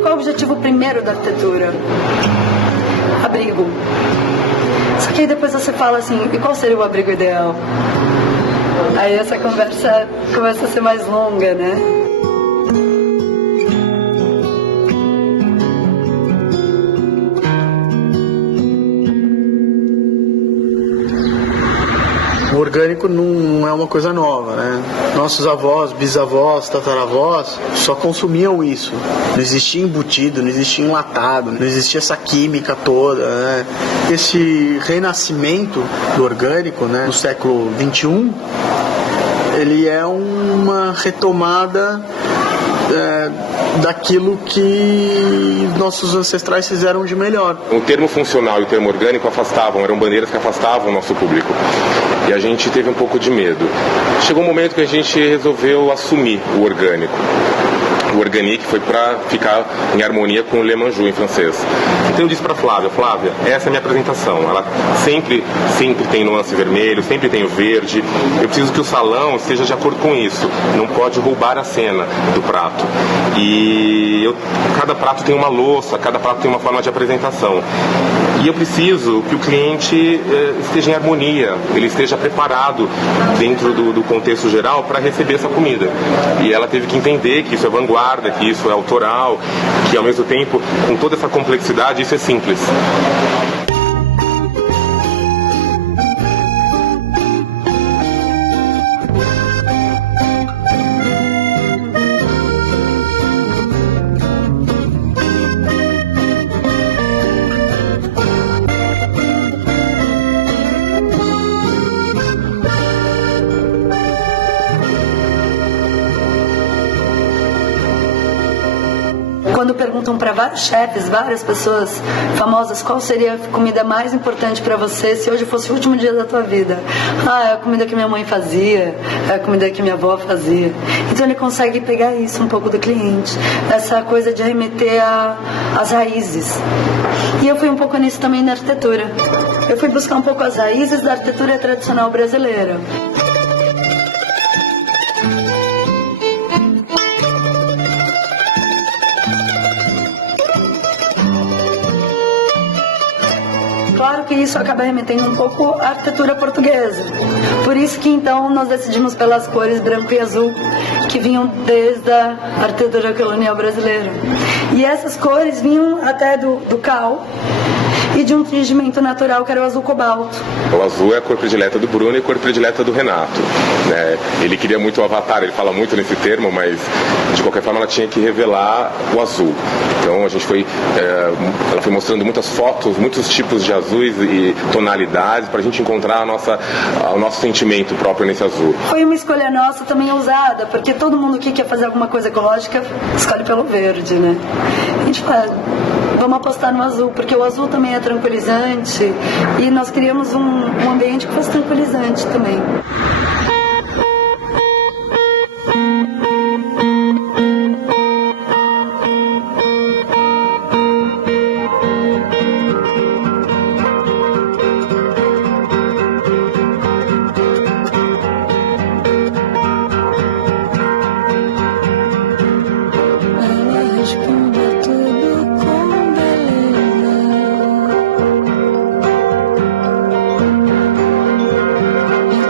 Qual o objetivo primeiro da arquitetura? Abrigo. Só que aí depois você fala assim, e qual seria o abrigo ideal? Aí essa conversa começa a ser mais longa, né? O orgânico não é uma coisa nova, né? Nossos avós, bisavós, tataravós só consumiam isso. Não existia embutido, não existia enlatado, não existia essa química toda, né? Esse renascimento do orgânico, né, no século XXI, ele é uma retomada daquilo que nossos ancestrais fizeram de melhor. O termo funcional e o termo orgânico eram bandeiras que afastavam o nosso público. E a gente teve um pouco de medo. Chegou um momento que a gente resolveu assumir o orgânico. O organique foi para ficar em harmonia com o Le Manjou em francês. Então eu disse para Flávia, essa é a minha apresentação. Ela sempre tem nuance vermelho, sempre tem o verde. Eu preciso que o salão esteja de acordo com isso. Não pode roubar a cena do prato. E cada prato tem uma louça, cada prato tem uma forma de apresentação. E eu preciso que o cliente esteja em harmonia, ele esteja preparado dentro do contexto geral para receber essa comida. E ela teve que entender que isso é vanguarda, que isso é autoral, que ao mesmo tempo, com toda essa complexidade, isso é simples. Quando perguntam para vários chefes, várias pessoas famosas, qual seria a comida mais importante para você se hoje fosse o último dia da tua vida? É a comida que minha mãe fazia, é a comida que minha avó fazia. Então ele consegue pegar isso um pouco do cliente, essa coisa de remeter às raízes. E eu fui um pouco nisso também na arquitetura. Eu fui buscar um pouco as raízes da arquitetura tradicional brasileira. Claro que isso acaba remetendo um pouco à arquitetura portuguesa. Por isso que então nós decidimos pelas cores branco e azul, que vinham desde a arquitetura colonial brasileira. E essas cores vinham até do cal e de um tingimento natural que era o azul cobalto. O azul é a cor predileta do Bruno e a cor predileta do Renato, né? Ele queria muito o avatar, ele fala muito nesse termo, mas de qualquer forma ela tinha que revelar o azul. Então a gente ela foi mostrando muitas fotos, muitos tipos de azuis e tonalidades para a gente encontrar o nosso sentimento próprio nesse azul. Foi uma escolha nossa também ousada, porque todo mundo que quer fazer alguma coisa ecológica escolhe pelo verde, né? A gente fala, vamos apostar no azul, porque o azul também é tranquilizante e nós criamos um ambiente que fosse tranquilizante também.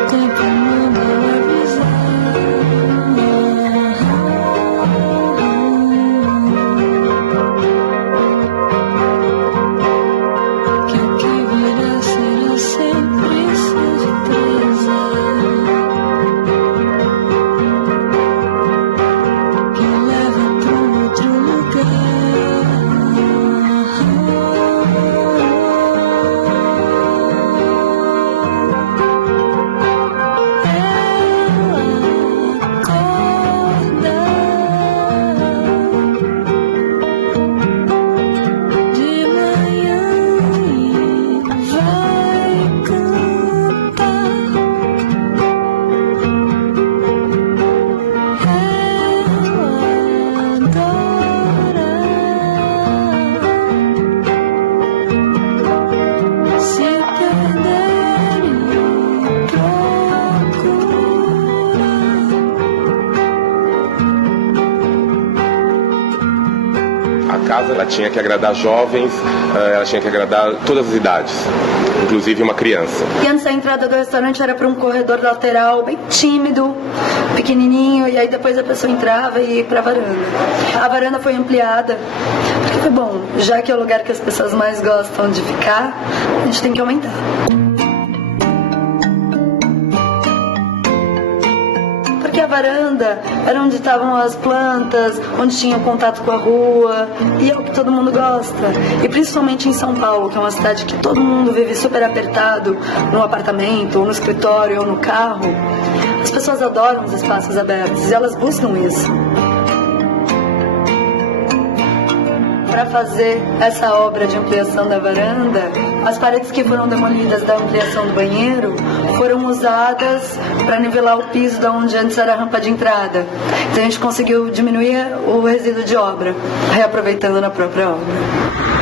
Tempo casa ela tinha que agradar jovens, ela tinha que agradar todas as idades, inclusive uma criança. E antes a entrada do restaurante era para um corredor lateral bem tímido, pequenininho, e aí depois a pessoa entrava e ia para a varanda. A varanda foi ampliada, porque foi bom, já que é o lugar que as pessoas mais gostam de ficar, a gente tem que aumentar. Porque a varanda era onde estavam as plantas, onde tinha o contato com a rua, e é o que todo mundo gosta. E principalmente em São Paulo, que é uma cidade que todo mundo vive super apertado, no apartamento, ou no escritório, ou no carro, as pessoas adoram os espaços abertos e elas buscam isso. Para fazer essa obra de ampliação da varanda, as paredes que foram demolidas da ampliação do banheiro foram usadas para nivelar o piso da onde antes era a rampa de entrada. Então a gente conseguiu diminuir o resíduo de obra, reaproveitando na própria obra.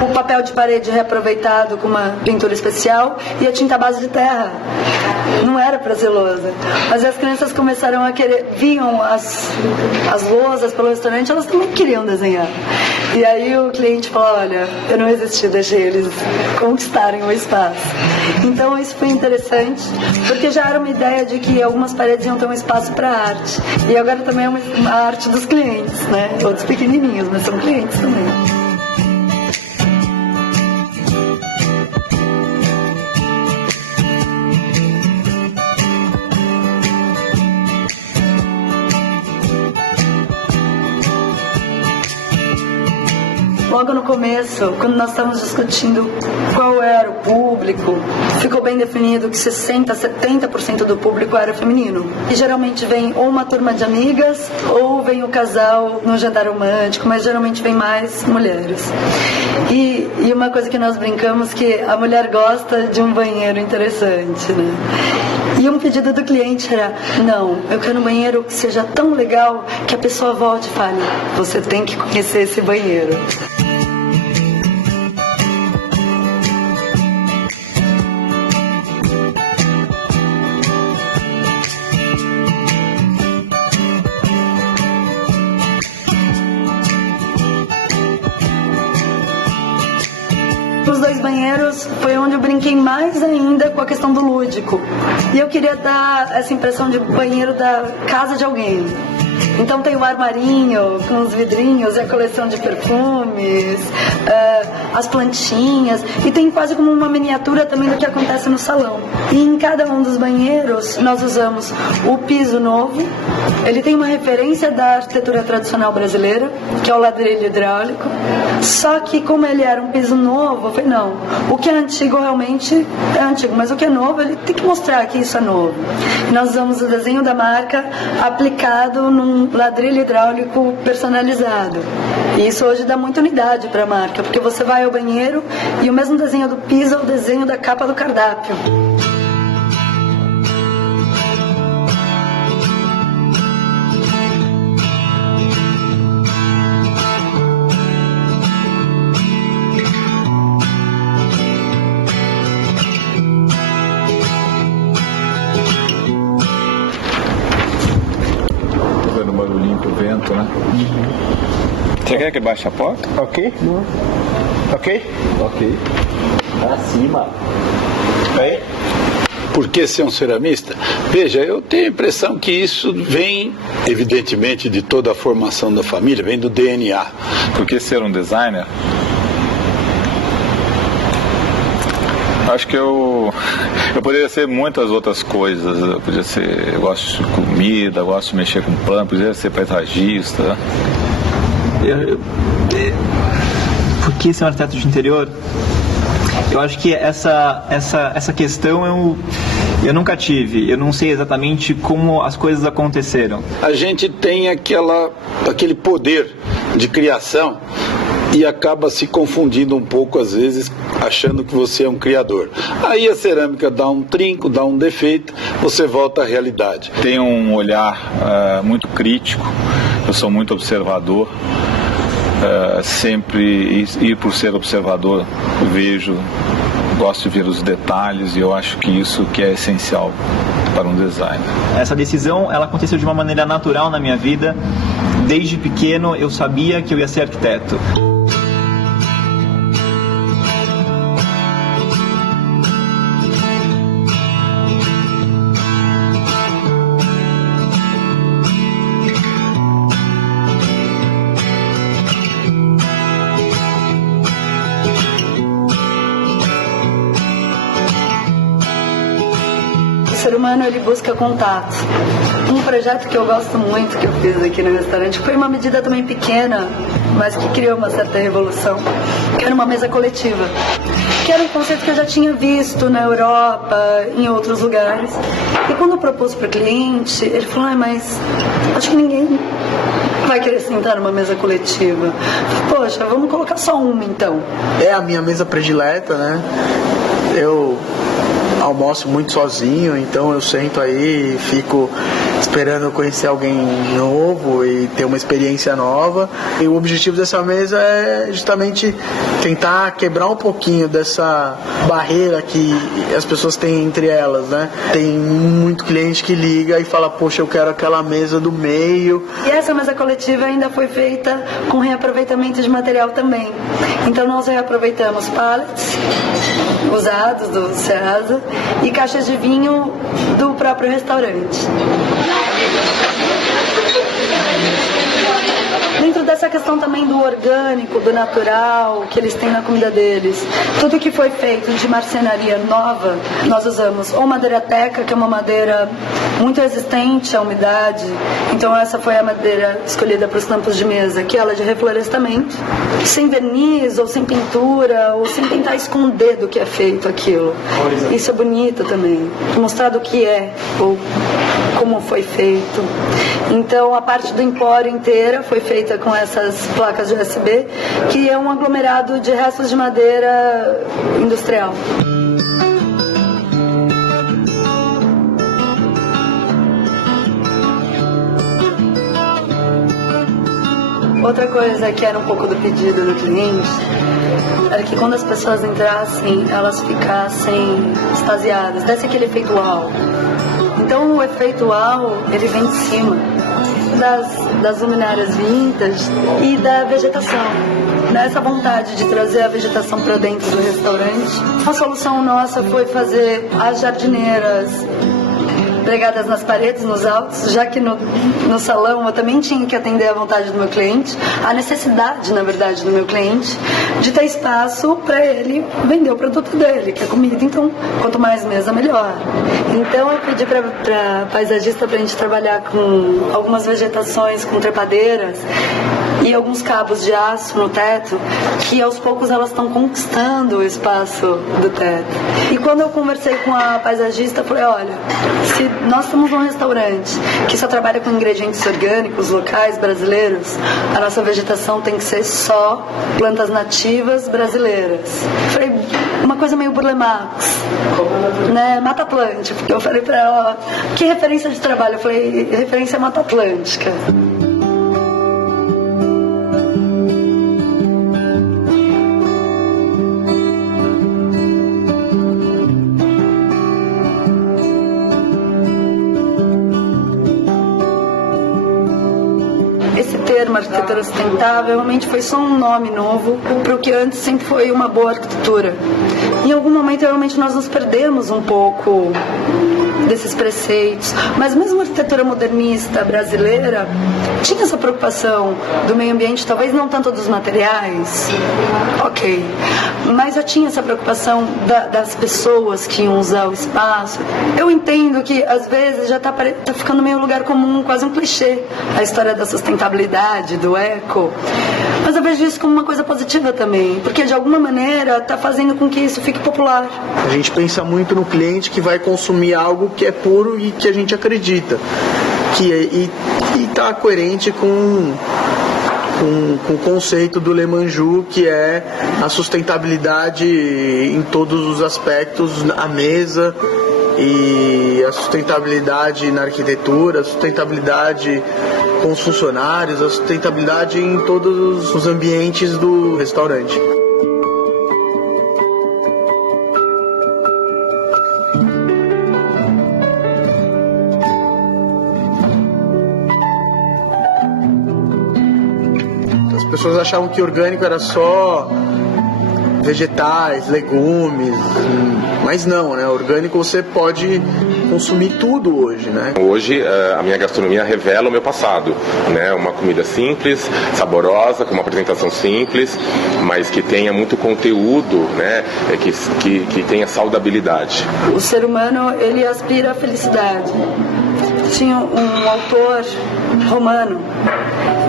O papel de parede reaproveitado com uma pintura especial e a tinta base de terra. Não era para ser lousa. Mas as crianças começaram a querer, viam as lousas pelo restaurante, elas também queriam desenhar. E aí o cliente falou, olha, eu não resisti, deixei eles conquistarem o espaço. Então isso foi interessante, porque já era uma ideia de que algumas paredes iam ter um espaço para arte. E agora também é uma arte dos clientes, né? Todos pequenininhos, mas são clientes também. Logo no começo, quando nós estávamos discutindo qual era o público, ficou bem definido que 60%, 70% do público era feminino. E geralmente vem ou uma turma de amigas, ou vem o casal no jantar romântico, mas geralmente vem mais mulheres. E uma coisa que nós brincamos que a mulher gosta de um banheiro interessante, né? E um pedido do cliente era, não, eu quero um banheiro que seja tão legal que a pessoa volte e fale, você tem que conhecer esse banheiro. Os dois banheiros foi onde eu brinquei mais ainda com a questão do lúdico. E eu queria dar essa impressão de banheiro da casa de alguém. Então tem o armarinho com os vidrinhos e a coleção de perfumes, as plantinhas, e tem quase como uma miniatura também do que acontece no salão. E em cada um dos banheiros nós usamos o piso novo, ele tem uma referência da arquitetura tradicional brasileira, que é o ladrilho hidráulico, só que como ele era um piso novo, eu falei, não, o que é antigo realmente é antigo, mas o que é novo, ele tem que mostrar que isso é novo. E nós usamos o desenho da marca aplicado num ladrilho hidráulico personalizado. E isso hoje dá muita unidade para a marca, porque você vai ao banheiro e o mesmo desenho do piso é o desenho da capa do cardápio. Vento, né? Você quer que baixe a porta? Ok? Ok? Ok. Acima. Aí. Por que ser um ceramista? Veja, eu tenho a impressão que isso vem, evidentemente, de toda a formação da família, vem do DNA. Por que ser um designer? Acho que eu poderia ser muitas outras coisas. Eu gosto de comida, gosto de mexer com planta, poderia ser paisagista. Por que ser um arquiteto de interior? Eu acho que essa questão eu nunca tive. Eu não sei exatamente como as coisas aconteceram. A gente tem aquele poder de criação e acaba se confundindo um pouco, às vezes, achando que você é um criador. Aí a cerâmica dá um trinco, dá um defeito, você volta à realidade. Tenho um olhar muito crítico, eu sou muito observador, sempre, e por ser observador, gosto de ver os detalhes, e eu acho que isso que é essencial para um designer. Essa decisão, ela aconteceu de uma maneira natural na minha vida, desde pequeno eu sabia que eu ia ser arquiteto. O ser humano, ele busca contato. Um projeto que eu gosto muito, que eu fiz aqui no restaurante, foi uma medida também pequena, mas que criou uma certa revolução, que era uma mesa coletiva, que era um conceito que eu já tinha visto na Europa, em outros lugares. E quando eu propus para o cliente, ele falou, mas acho que ninguém vai querer sentar numa mesa coletiva. Poxa, vamos colocar só uma então. É a minha mesa predileta, né? Eu almoço muito sozinho, então eu sento aí e fico esperando conhecer alguém novo e ter uma experiência nova. E o objetivo dessa mesa é justamente tentar quebrar um pouquinho dessa barreira que as pessoas têm entre elas, né? Tem muito cliente que liga e fala, poxa, eu quero aquela mesa do meio. E essa mesa coletiva ainda foi feita com reaproveitamento de material também. Então nós reaproveitamos pallets usados do Ceasa e caixas de vinho do próprio restaurante. Dentro dessa questão também do orgânico, do natural, que eles têm na comida deles, tudo que foi feito de marcenaria nova, nós usamos ou madeira teca, que é uma madeira muito resistente à umidade. Então essa foi a madeira escolhida para os tampos de mesa, que ela é de reflorestamento, sem verniz, ou sem pintura, ou sem tentar esconder do que é feito aquilo. Isso é bonito também, mostrar do que é, ou como foi feito. Então a parte do empório inteira foi feita com essas placas de USB, que é um aglomerado de restos de madeira industrial. Outra coisa que era um pouco do pedido do cliente era que quando as pessoas entrassem, elas ficassem extasiadas, desse aquele efeito uau. Então o efeito uau, ele vem de cima das luminárias vintage e da vegetação. Nessa vontade de trazer a vegetação para dentro do restaurante, a solução nossa foi fazer as jardineiras pregadas nas paredes, nos altos, já que no salão eu também tinha que atender à vontade do meu cliente, a necessidade, na verdade, do meu cliente, de ter espaço para ele vender o produto dele, que é comida. Então, quanto mais mesa, melhor. Então, eu pedi para paisagista para a gente trabalhar com algumas vegetações, com trepadeiras e alguns cabos de aço no teto, que aos poucos elas estão conquistando o espaço do teto. E quando eu conversei com a paisagista, eu falei, olha, se nós estamos num restaurante que só trabalha com ingredientes orgânicos, locais, brasileiros, a nossa vegetação tem que ser só plantas nativas brasileiras. Eu falei, uma coisa meio Burle Marx, né? Mata Atlântica. Eu falei pra ela, que referência de trabalho? Eu falei, referência à Mata Atlântica. Uma arquitetura sustentável realmente foi só um nome novo para o que antes sempre foi uma boa arquitetura. Em algum momento realmente nós nos perdemos um pouco desses preceitos, mas mesmo a arquitetura modernista brasileira tinha essa preocupação do meio ambiente, talvez não tanto dos materiais, ok, mas já tinha essa preocupação das pessoas que iam usar o espaço. Eu entendo que às vezes já está ficando meio lugar comum, quase um clichê, a história da sustentabilidade, do eco, mas eu vejo isso como uma coisa positiva também, porque de alguma maneira está fazendo com que isso fique popular. A gente pensa muito no cliente que vai consumir algo que é puro e que a gente acredita, e está coerente com o conceito do Le Manjou, que é a sustentabilidade em todos os aspectos, a mesa, e a sustentabilidade na arquitetura, a sustentabilidade com os funcionários, a sustentabilidade em todos os ambientes do restaurante. pessoas achavam que orgânico era só vegetais, legumes, mas não, né? Orgânico você pode consumir tudo hoje, né? Hoje a minha gastronomia revela o meu passado, né? Uma comida simples, saborosa, com uma apresentação simples, mas que tenha muito conteúdo, né? Que tenha saudabilidade. O ser humano, ele aspira à felicidade. Tinha um autor romano,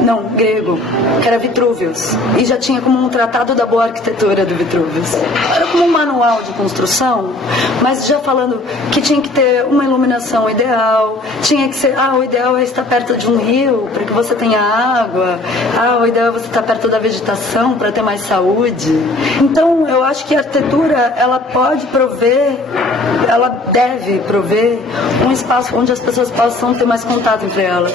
não, grego, que era Vitrúvios, e já tinha como um tratado da boa arquitetura do Vitrúvios. Era como um manual de construção, mas já falando que tinha que ter uma iluminação ideal, tinha que ser, o ideal é estar perto de um rio para que você tenha água, o ideal é você estar perto da vegetação para ter mais saúde. Então eu acho que a arquitetura, ela pode prover, ela deve prover um espaço onde as pessoas possam ter mais contato entre elas.